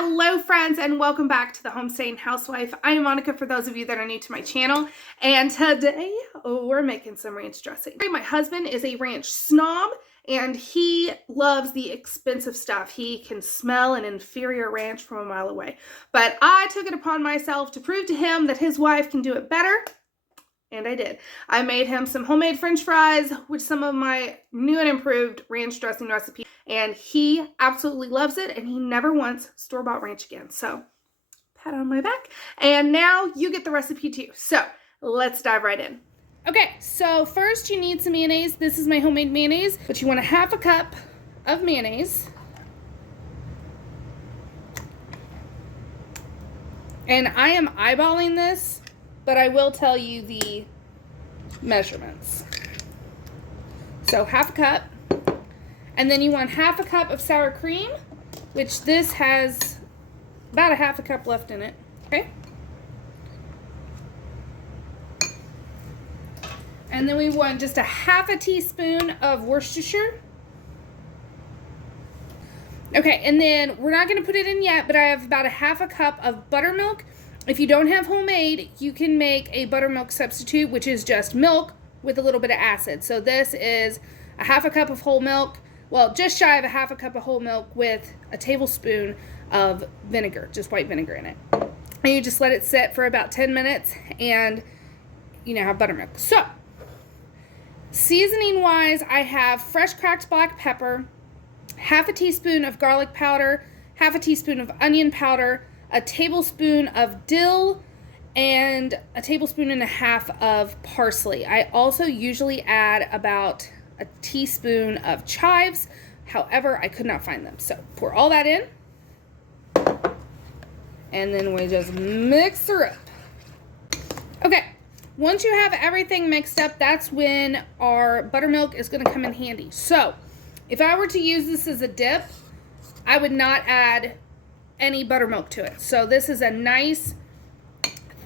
Hello friends, and welcome back to the Homestaying Housewife. I am Monica for those of you that are new to my channel, and today we're making some ranch dressing. My husband is a ranch snob and he loves the expensive stuff. He can smell an inferior ranch from a mile away. But I took it upon myself to prove to him that his wife can do it better. And I did. I made him some homemade french fries with some of my new and improved ranch dressing recipes. And he absolutely loves it. And he never wants store-bought ranch again. So, pat on my back. And now you get the recipe too. So, let's dive right in. Okay, so first you need some mayonnaise. This is my homemade mayonnaise. But you want a half a cup of mayonnaise. And I am eyeballing this, but I will tell you the measurements. So half a cup. And then you want half a cup of sour cream, which this has about a half a cup left in it. Okay. And then we want just a half a teaspoon of Worcestershire. Okay, and then we're not going to put it in yet, but I have about a half a cup of buttermilk. If you don't have homemade, you can make a buttermilk substitute, which is just milk with a little bit of acid. So this is a half a cup of whole milk, well, just shy of a half a cup of whole milk with a tablespoon of vinegar, just white vinegar in it. And you just let it sit for about 10 minutes and you now have buttermilk. So, seasoning wise, I have fresh cracked black pepper, half a teaspoon of garlic powder, half a teaspoon of onion powder, a tablespoon of dill, and a tablespoon and a half of parsley. I also usually add about a teaspoon of chives. However, I could not find them. So pour all that in. And then we just mix her up. Okay, once you have everything mixed up, that's when our buttermilk is going to come in handy. So if I were to use this as a dip, I would not add any buttermilk to it. So this is a nice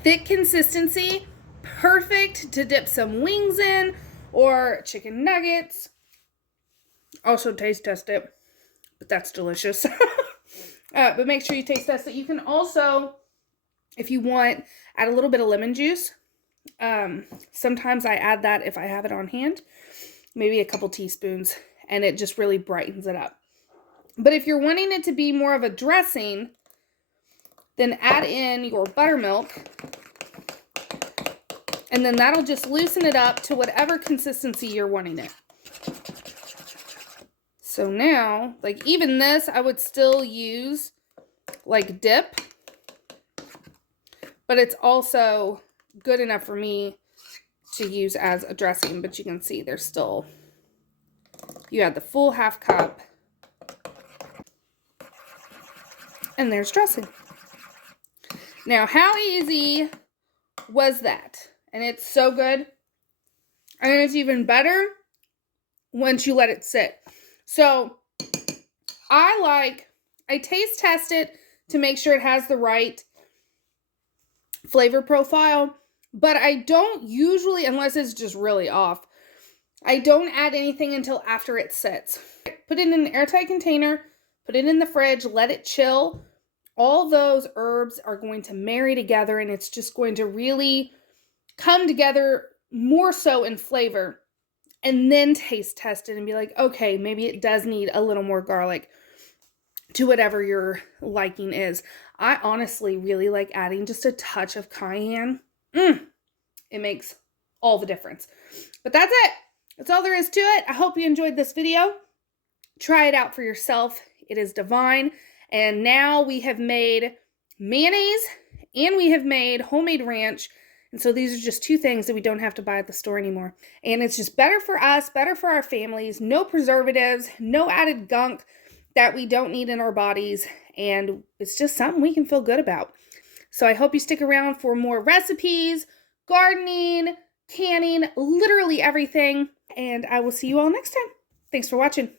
thick consistency, perfect to dip some wings in or chicken nuggets. Also taste test it, but that's delicious. But make sure you taste test it. You can also, if you want, add a little bit of lemon juice. Sometimes I add that if I have it on hand, maybe a couple teaspoons, and it just really brightens it up. But if you're wanting it to be more of a dressing, then add in your buttermilk. And then that'll just loosen it up to whatever consistency you're wanting it. So now, like even this, I would still use like dip. But it's also good enough for me to use as a dressing. But you can see there's still, you add the full half cup. And there's dressing. Now, how easy was that? And it's so good. And it's even better once you let it sit. So, I taste test it to make sure it has the right flavor profile. But I don't usually, unless it's just really off, I don't add anything until after it sits. Put it in an airtight container. Put it in the fridge, let it chill. All those herbs are going to marry together and it's just going to really come together more so in flavor. And then taste test it and be like, okay, maybe it does need a little more garlic to whatever your liking is. I honestly really like adding just a touch of cayenne. It makes all the difference. But that's it. That's all there is to it. I hope you enjoyed this video. Try it out for yourself. It is divine. And now we have made mayonnaise and we have made homemade ranch. And so these are just two things that we don't have to buy at the store anymore. And it's just better for us, better for our families. No preservatives, no added gunk that we don't need in our bodies. And it's just something we can feel good about. So I hope you stick around for more recipes, gardening, canning, literally everything. And I will see you all next time. Thanks for watching.